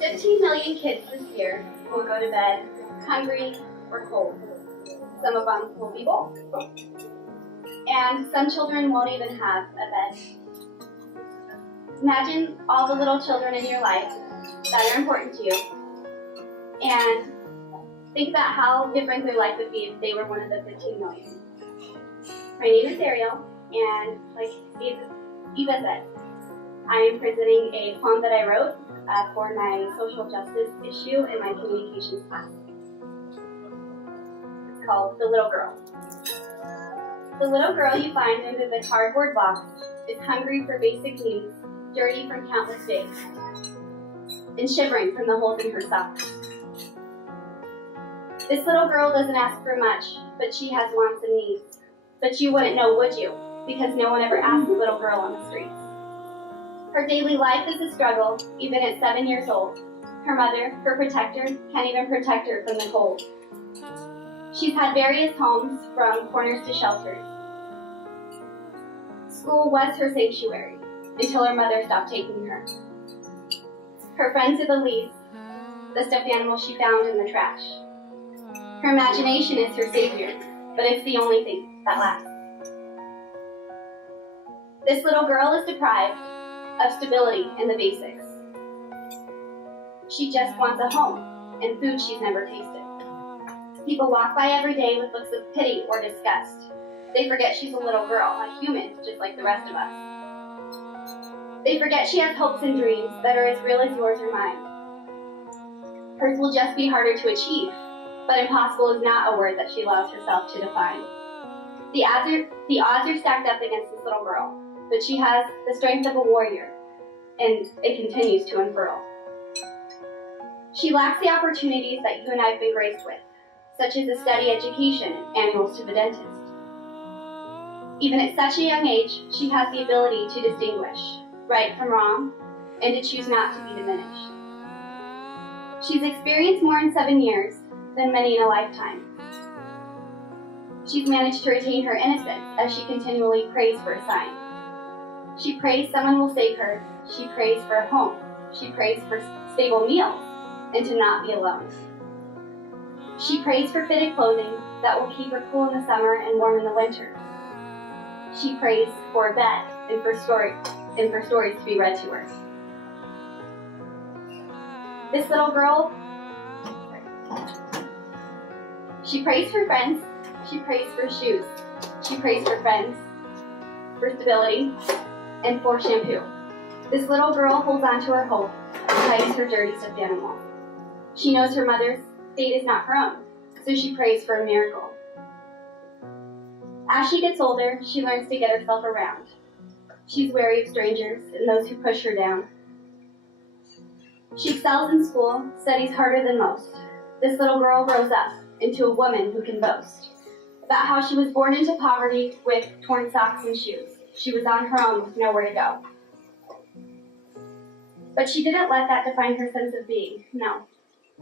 15 million kids this year will go to bed hungry or cold. Some of them will be both. And some children won't even have a bed. Imagine all the little children in your life that are important to you. And think about how different their life would be if they were one of the 15 million. My name is Ariel, and like Eva said, I am presenting a poem that I wrote for my social justice issue in my communications class. It's called The Little Girl. The little girl you find under the cardboard box is hungry for basic needs, dirty from countless days, and shivering from the holes in her socks. This little girl doesn't ask for much, but she has wants and needs. But you wouldn't know, would you? Because no one ever asked the little girl on the streets. Her daily life is a struggle, even at 7 years old. Her mother, her protector, can't even protect her from the cold. She's had various homes, from corners to shelters. School was her sanctuary, until her mother stopped taking her. Her friends are the leaves, the stuffed animal she found in the trash. Her imagination is her savior, but it's the only thing that lasts. This little girl is deprived of stability in the basics. She just wants a home and food she's never tasted. People walk by every day with looks of pity or disgust. They forget she's a little girl, a human, just like the rest of us. They forget she has hopes and dreams that are as real as yours or mine. Hers will just be harder to achieve, but impossible is not a word that she allows herself to define. The odds are stacked up against this little girl, but she has the strength of a warrior, and it continues to unfurl. She lacks the opportunities that you and I have been graced with, such as a steady education and annuals to the dentist. Even at such a young age, she has the ability to distinguish right from wrong, and to choose not to be diminished. She's experienced more in 7 years than many in a lifetime. She's managed to retain her innocence as she continually prays for a sign. She prays someone will save her. She prays for a home. She prays for stable meals and to not be alone. She prays for fitted clothing that will keep her cool in the summer and warm in the winter. She prays for a bed and for stories to be read to her. This little girl, she prays for friends. She prays for shoes. She prays for friends, for stability, and for shampoo. This little girl holds on to her hope and hides her dirty stuffed animal. She knows her mother's fate is not her own, so she prays for a miracle. As she gets older, she learns to get herself around. She's wary of strangers and those who push her down. She excels in school, studies harder than most. This little girl grows up into a woman who can boast about how she was born into poverty with torn socks and shoes. She was on her own with nowhere to go. But she didn't let that define her sense of being, no.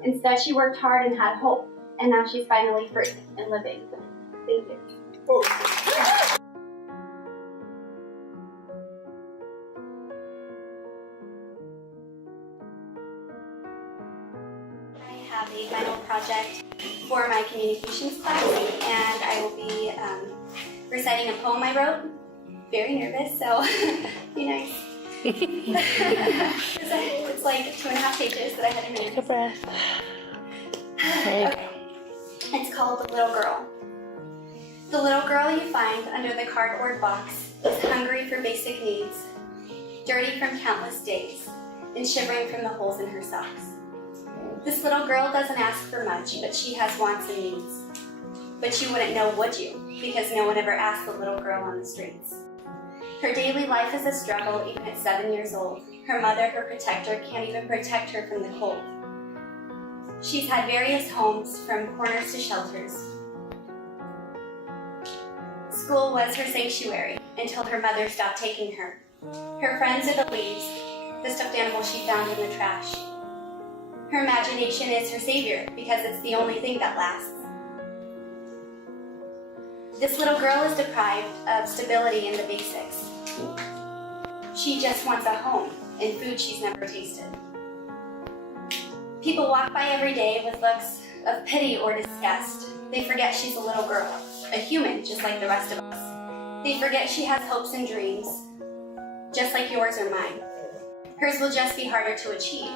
Instead, she worked hard and had hope, and now she's finally free and living. Thank you. I have a final project for my communications class, and I will be reciting a poem I wrote. Very nervous, so be nice. It's like 2.5 pages that I had to read. Take a breath. Okay. It's called The Little Girl. The little girl you find under the cardboard box is hungry for basic needs, dirty from countless days, and shivering from the holes in her socks. This little girl doesn't ask for much, but she has wants and needs. But you wouldn't know, would you? Because no one ever asked the little girl on the streets. Her daily life is a struggle, even at 7 years old. Her mother, her protector, can't even protect her from the cold. She's had various homes, from corners to shelters. School was her sanctuary, until her mother stopped taking her. Her friends are the leaves, the stuffed animal she found in the trash. Her imagination is her savior, because it's the only thing that lasts. This little girl is deprived of stability in the basics. She just wants a home and food she's never tasted. People walk by every day with looks of pity or disgust. They forget she's a little girl, a human just like the rest of us. They forget she has hopes and dreams, just like yours or mine. Hers will just be harder to achieve,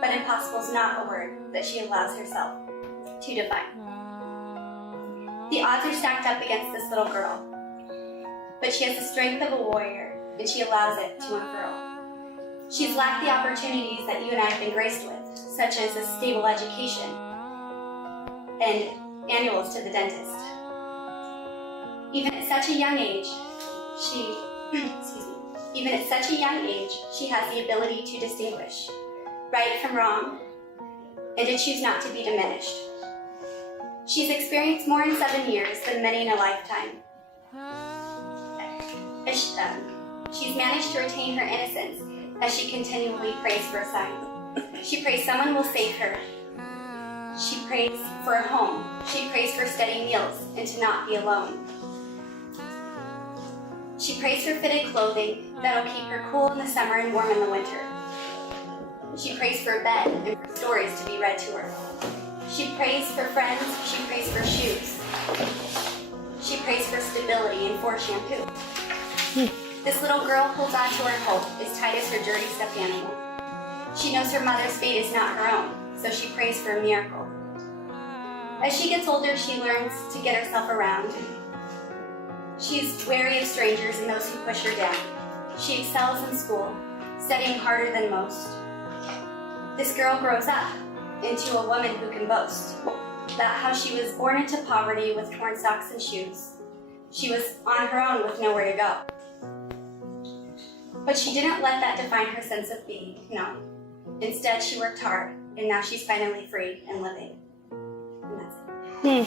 but impossible is not a word that she allows herself to define. The odds are stacked up against this little girl, but she has the strength of a warrior, and she allows it to unfurl. She's lacked the opportunities that you and I have been graced with, such as a stable education and annuals to the dentist. Even at such a young age, she has the ability to distinguish right from wrong and to choose not to be diminished. She's experienced more in 7 years than many in a lifetime. She's managed to retain her innocence as she continually prays for a sign. She prays someone will save her. She prays for a home. She prays for steady meals and to not be alone. She prays for fitted clothing that'll keep her cool in the summer and warm in the winter. She prays for a bed and for stories to be read to her. She prays for friends. She prays for shoes. She prays for stability and for shampoo. This little girl holds on to her hope as tight as her dirty stuffed animal. She knows her mother's fate is not her own, so she prays for a miracle. As she gets older, she learns to get herself around. She's wary of strangers and those who push her down. She excels in school, studying harder than most. This girl grows up into a woman who can boast about how she was born into poverty with torn socks and shoes. She was on her own with nowhere to go. But she didn't let that define her sense of being, no. Instead, she worked hard, and now she's finally free and living. And that's it.